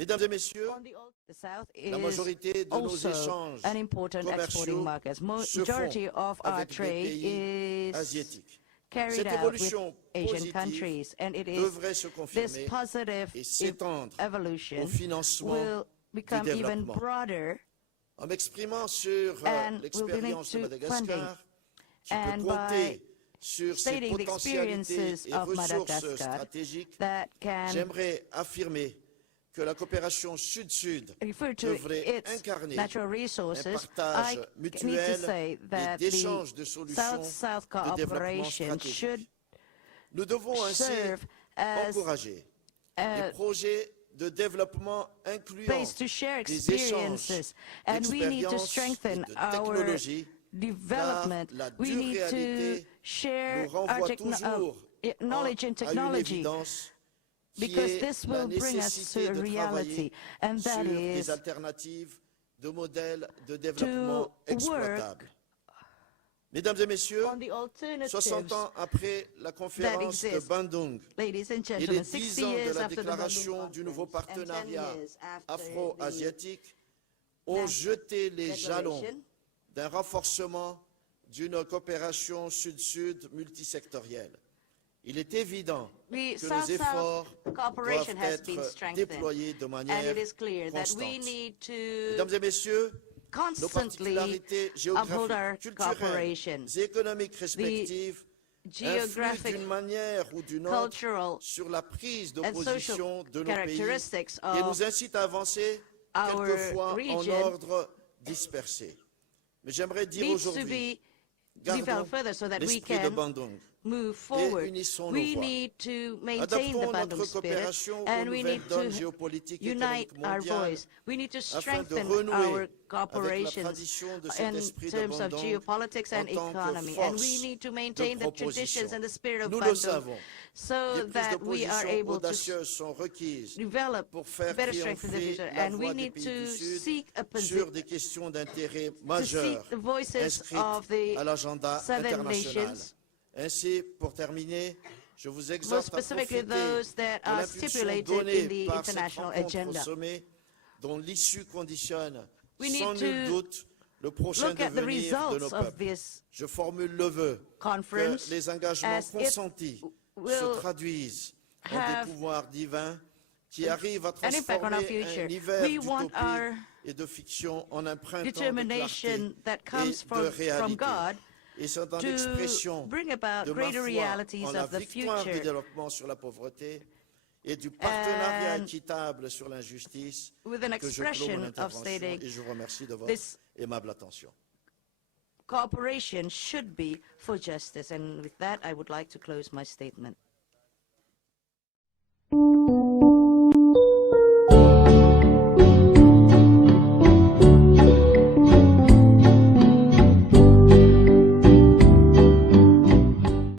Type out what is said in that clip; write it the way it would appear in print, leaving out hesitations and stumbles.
Mesdames et messieurs, The South la is majorité de nos also échanges an important exporting commerciaux market. se Majority font of our avec des trade pays is asiatiques. carried Cette out with évolution Asian positive countries, and it is devrait se this confirmer positive et s'étendre evolution au financement will du become even développement. broader En m'exprimant sur and will be linked l'expérience de to funding, Madagascar, qui peut and by compter sur ses stating the potentialités experiences et of ressources Madagascar stratégiques, that can j'aimerais affirmer que la coopération sud-sud refer to devrait its incarner natural un resources. partage I need to mutuel say et that d'échange the de solutions South-South de développement cooperation should stratégique. Nous devons ainsi serve as encourager les projets de développement incluant space to share des échanges experiences, and we need to d'expériences et strengthen de our technologies, development. car la We dure need to réalité share nous our renvoie toujours knowledge and à une technology, évidence qui because est this la will bring us nécessité to a de reality, travailler and that sur des is alternatives de modèles de développement to exploitables. Mesdames et messieurs, on the 60 alternatives ans après la conférence de exist. Bandung Ladies and et les gentlemen, 10 60 ans de years la after the déclaration Bandung du nouveau Conference and 10 partenariat years after afro-asiatique ont jeté les jalons declaration, d'un renforcement d'une coopération sud-sud multisectorielle. Il est évident the que nos South-South efforts cooperation doivent has been être strengthened, déployés de and manière it is clear that we constante. need to Mesdames et messieurs, nos constantly particularités uphold our géographiques, cooperation. culturelles et économiques respectives influent Geographic, d'une manière ou d'une autre cultural, sur la prise de and position social de nos pays characteristics et of nous incitent à avancer our quelquefois en region ordre dispersé. Mais j'aimerais dire needs to aujourd'hui, be gardons developed further so that we l'esprit de can Bandung move et forward. unissons nos We voix. need to maintain Adaptons the Bandung notre spirit, coopération aux and we nouvelles need donnes to géopolitiques et unite économiques our mondiales voice. We need to afin de strengthen renouer our avec la cooperations tradition de cet in esprit de terms of Bandung geopolitics en and tant que economy. And we force need to de maintain the proposition. traditions and the spirit of Nous le Bandung savons, so des prises de that we are position able to audacieuses sont requises develop pour faire better strength in the triompher future. la And we voix des need pays to du Sud seek a sur des questions d'intérêt to seek majeur the voices inscrites of the à l'agenda southern international. nations, Ainsi, pour terminer, je vous more exhorte à specifically profiter those that de are l'impulsion stipulated donnée in the par cette international rencontre au agenda. sommet, dont l'issue conditionne We need sans nul to doute le prochain look at the devenir de nos results of peuples. this Je formule le vœu conference que les engagements as it consentis will se traduisent en have des pouvoirs divins qui arrivent à an impact on our transformer future. un hiver We want d'utopie our et de fiction en un printemps de determination clarté that et comes de from réalité. God Et c'est dans to l'expression bring about de ma greater foi realities en la of the victoire du future développement sur la pauvreté et du partenariat and équitable sur l'injustice with an que je clôt mon expression of intervention stating et je vous remercie de votre this aimable attention. cooperation should be for justice. And with that, I would like to close my statement.